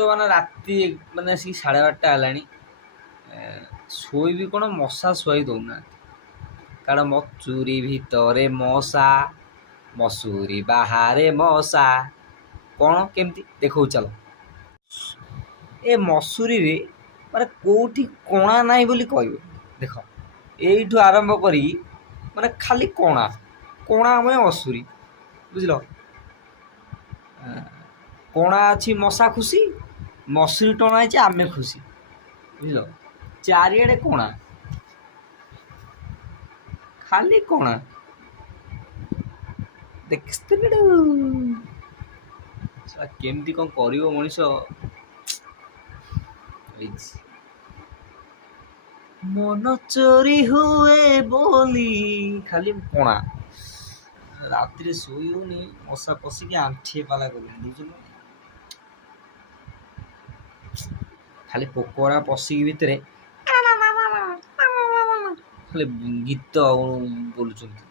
ବର୍ତ୍ତମାନ ରାତି ମାନେ ଆସିକି 12:30 ହେଲାଣି। ଶୋଇବି କ'ଣ, ମଶା ଶୁଆଇ ଦେଉନାହାନ୍ତି। କାରଣ ମଚୁରୀ ଭିତରେ ମଶା, ମସୁରୀ ବାହାରେ ମଶା। କ'ଣ କେମିତି ଦେଖାଉଛି ଚାଲ। ଏ ମସୁରୀରେ ମାନେ କେଉଁଠି କଣା ନାହିଁ ବୋଲି କହିବେ। ଦେଖ, ଏଇଠୁ ଆରମ୍ଭ କରି ମାନେ ଖାଲି କଣା କଣାମୟ ମସୁରୀ, ବୁଝିଲ। କଣା ଅଛି ମଶା ଖୁସି, ମସୁରୀ ଟଣା ହେଇଛି ଆମେ ଖୁସି, ବୁଝିଲ। ଚାରିଆଡ଼େ କଣା, ଖାଲି କଣା। କେମିତି କ'ଣ କରିବ ମଣିଷ। ମନ ଚୋରି ହୁଏ ବୋଲି ଖାଲି କଣା। ରାତିରେ ଶୋଇ ହଉନି, ମଶା ପଶିକି ଆଣ୍ଠିଏ ପାଲା କଲେଣି, ବୁଝିଲ। ଖାଲି ପୋକରା ପଶିକି ଭିତରେ ଖାଲି ଗୀତ ବୋଲୁଛନ୍ତି।